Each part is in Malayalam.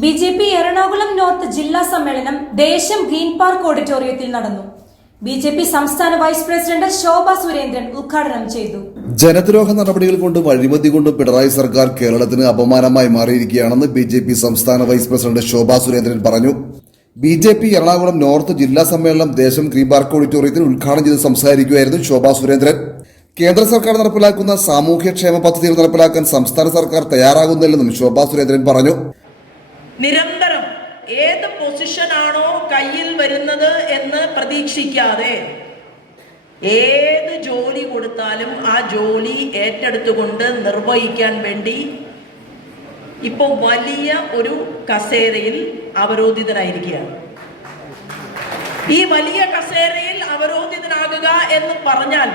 ബിജെപി എറണാകുളം നോർത്ത് ജില്ലാ സമ്മേളനം ദേശം ഗ്രീൻ പാർക്ക് ഓഡിറ്റോറിയത്തിൽ നടന്നു. ബിജെപി സംസ്ഥാന വൈസ് പ്രസിഡന്റ് ശോഭ സുരേന്ദ്രൻ ഉദ്ഘാടനം ചെയ്തു. ജനദ്രോഹ നടപടികൾ കൊണ്ടും അഴിമതി കൊണ്ടും പിണറായി സർക്കാർ കേരളത്തിന് അപമാനമായി മാറിയിരിക്കുകയാണെന്ന് ബിജെപി സംസ്ഥാന വൈസ് പ്രസിഡന്റ് ശോഭ സുരേന്ദ്രൻ പറഞ്ഞു. ബിജെപി എറണാകുളം നോർത്ത് ജില്ലാ സമ്മേളനം ദേശം ഗ്രീൻ പാർക്ക് ഓഡിറ്റോറിയത്തിൽ ഉദ്ഘാടനം ചെയ്ത് സംസാരിക്കുകയായിരുന്നു ശോഭ സുരേന്ദ്രൻ. കേന്ദ്ര സർക്കാർ നടപ്പിലാക്കുന്ന സാമൂഹ്യക്ഷേമ പദ്ധതികൾ നടപ്പിലാക്കാൻ സംസ്ഥാന സർക്കാർ തയ്യാറാകുന്നില്ലെന്നും ശോഭ സുരേന്ദ്രൻ പറഞ്ഞു. നിരന്തരം ഏത് പൊസിഷനാണോ കയ്യിൽ വരുന്നത് എന്ന് പ്രതീക്ഷിക്കാതെ ഏത് ജോലി കൊടുത്താലും ആ ജോലി ഏറ്റെടുത്തുകൊണ്ട് നിർവഹിക്കാൻ വേണ്ടി ഇപ്പോൾ വലിയ ഒരു കസേരയിൽ അവരോധിതനായിരിക്കുകയാണ്. ഈ വലിയ കസേരയിൽ അവരോധിതനാകുക എന്ന് പറഞ്ഞാൽ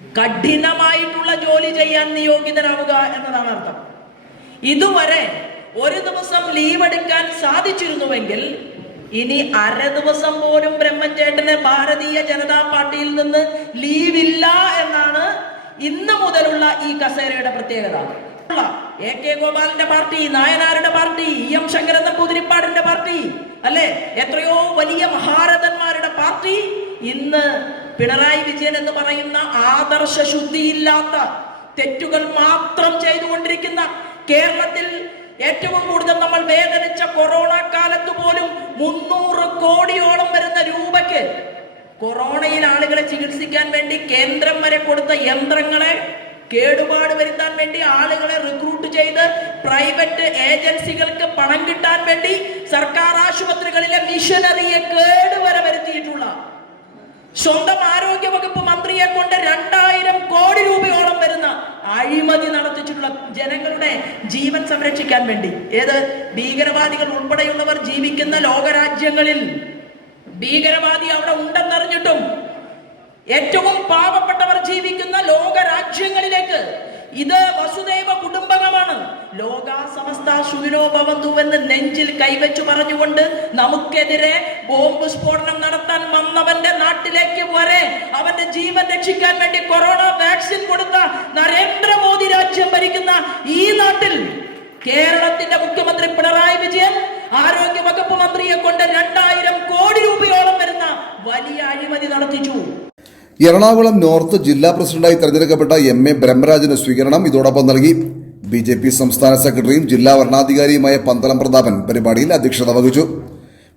കഠിനമായിട്ടുള്ള ജോലി ചെയ്യാൻ നിയോഗിതനാവുക എന്നതാണ് അർത്ഥം. ഇതുവരെ ഒരു ദിവസം ലീവ് എടുക്കാൻ സാധിച്ചിരുന്നുവെങ്കിൽ ഇനി അര ദിവസം പോലും ബ്രഹ്മചേട്ടന് ഭാരതീയ ജനതാ പാർട്ടിയിൽ നിന്ന് ലീവില്ല എന്നാണ് ഇന്ന് മുതലുള്ള ഈ കസേരയുടെ പ്രത്യേകത. എ കെ ഗോപാലിന്റെ പാർട്ടി, നായനാരുടെ പാർട്ടി, എം ശങ്കരൻ നമ്പൂതിരിപ്പാടിന്റെ പാർട്ടി, അല്ലെ, എത്രയോ വലിയ മഹാരഥന്മാരുടെ പാർട്ടി ഇന്ന് പിണറായി വിജയൻ എന്ന് പറയുന്ന ആദർശ ശുദ്ധിയില്ലാത്ത തെറ്റുകൾ മാത്രം ചെയ്തുകൊണ്ടിരിക്കുന്ന, കേരളത്തിൽ ഏറ്റവും കൂടുതൽ നമ്മൾ വേദനിച്ച കൊറോണ കാലത്ത് പോലും 300 കോടിയോളം വരുന്ന രൂപയ്ക്ക് കൊറോണയിൽ ആളുകളെ ചികിത്സിക്കാൻ വേണ്ടി കേന്ദ്രം വരെ കൊടുത്ത യന്ത്രങ്ങളെ കേടുപാട് വരുത്താൻ വേണ്ടി ആളുകളെ റിക്രൂട്ട് ചെയ്ത് പ്രൈവറ്റ് ഏജൻസികൾക്ക് പണം കിട്ടാൻ വേണ്ടി സർക്കാർ ആശുപത്രികളിലെ മിഷനറിയെ കേടുവരെ വരുത്തിയിട്ടുള്ള, സ്വന്തം ആരോഗ്യ വകുപ്പ് മന്ത്രിയെ കൊണ്ട് 2000 കോടി രൂപയോളം വരുന്ന അഴിമതി നടത്തിച്ചിട്ടുള്ള, ജനങ്ങളുടെ ജീവൻ സംരക്ഷിക്കാൻ വേണ്ടി, ഏത് ഭീകരവാദികൾ ഉൾപ്പെടെയുള്ളവർ ജീവിക്കുന്ന ലോകരാജ്യങ്ങളിൽ ഭീകരവാദി അവിടെ ഉണ്ടെന്നറിഞ്ഞിട്ടും ഏറ്റവും പാവപ്പെട്ടവർ ജീവിക്കുന്ന ലോകരാജ്യങ്ങളിലേക്ക് ഇത് വസുദൈവ കുടുംബകമാണ്, ലോക സമസ്ത സുഖിനോ ഭവന്തു എന്ന് നെഞ്ചിൽ കൈവച്ചു പറഞ്ഞുകൊണ്ട് നമുക്കെതിരെ ബോംബ് സ്ഫോടനം നടത്താൻ വന്നവന്റെ നാട്ടിലേക്ക് വരെ അവന്റെ ജീവൻ രക്ഷിക്കാൻ വേണ്ടി കൊറോണ വാക്സിൻ കൊടുത്ത നരേന്ദ്രമോദി രാജ്യം ഭരിക്കുന്ന ഈ നാട്ടിൽ കേരളത്തിന്റെ മുഖ്യമന്ത്രി പിണറായി വിജയൻ ആരോഗ്യ വകുപ്പ് മന്ത്രിയെ കൊണ്ട് 2000 കോടി രൂപയോളം വരുന്ന വലിയ അഴിമതി നടത്തിച്ചു. എറണാകുളം നോർത്ത് ജില്ലാ പ്രസിഡന്റായി തെരഞ്ഞെടുക്കപ്പെട്ട എം എ ബ്രഹ്മരാജന് സ്വീകരണം ഇതോടൊപ്പം നൽകി. ബിജെപി സംസ്ഥാന സെക്രട്ടറിയും ജില്ലാ വരണാധികാരിയുമായ പന്തളം പ്രതാപൻ പരിപാടിയിൽ അധ്യക്ഷത വഹിച്ചു.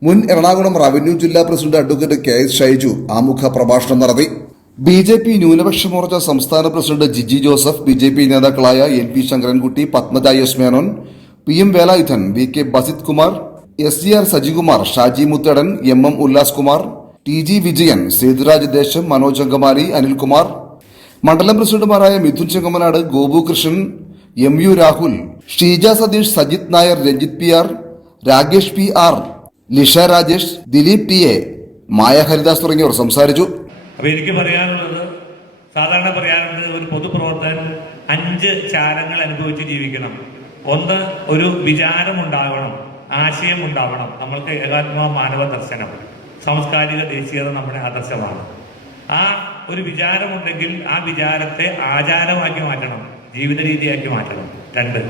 മുൻ എറണാകുളം റവന്യൂ ജില്ലാ പ്രസിഡന്റ് അഡ്വക്കേറ്റ് കെ എസ് ഷൈജു ആമുഖ പ്രഭാഷണം നടത്തി. ബിജെപി ന്യൂനപക്ഷ മോർച്ച സംസ്ഥാന പ്രസിഡന്റ് ജിജി ജോസഫ്, ബിജെപി നേതാക്കളായ എൻ പി ശങ്കരൻകുട്ടി, പത്മജ എസ് മേനോൻ, പി എം വേലായുധൻ, വി കെ ബസിത് കുമാർ, എസ് ജി ആർ സജികുമാർ, ഷാജി മുത്തടൻ, എം എം ഉല്ലാസ് കുമാർ, ടി ജി വിജയൻ, സേതുരാജ് ദേശം, മനോജ് അങ്കമാലി, അനിൽകുമാർ, മണ്ഡലം പ്രസിഡന്റുമാരായ മിഥുൻ ചെങ്ങമനാട്, ഗോപു കൃഷ്ണൻ, എം യു രാഹുൽ, ഷീജ സതീഷ്, സജിത് നായർ, രഞ്ജിത് പി ആർ, രാകേഷ് പി ആർ, ലിഷ രാജേഷ്, ദിലീപ് ടി എ, മായ ഹരിദാസ് തുടങ്ങിയവർ സംസാരിച്ചു. അപ്പൊ എനിക്ക് പറയാനുള്ളത്, സാധാരണ പറയാറുണ്ട്, ഒരു പൊതുപ്രവർത്തകൻ 5 ചാരങ്ങൾ അനുഭവിച്ച് ജീവിക്കണം. ഒന്ന്, ഒരു വിചാരമുണ്ടാവണം, ആശയമുണ്ടാവണം, നമ്മൾക്ക് ഏകാത്മ മാനവ ദർശനം, സാംസ്കാരിക ദേശീയത നമ്മുടെ ആദർശമാണ്. ആ ഒരു വിചാരമുണ്ടെങ്കിൽ ആ വിചാരത്തെ ആചാരമാക്കി മാറ്റണം, ജീവിത രീതിയാക്കി മാറ്റണം. 2,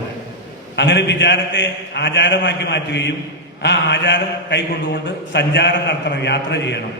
അങ്ങനെ വിചാരത്തെ ആചാരമാക്കി മാറ്റുകയും ആ ആചാരം കൈക്കൊണ്ടുകൊണ്ട് സഞ്ചാരം നടത്തണം, യാത്ര ചെയ്യണം.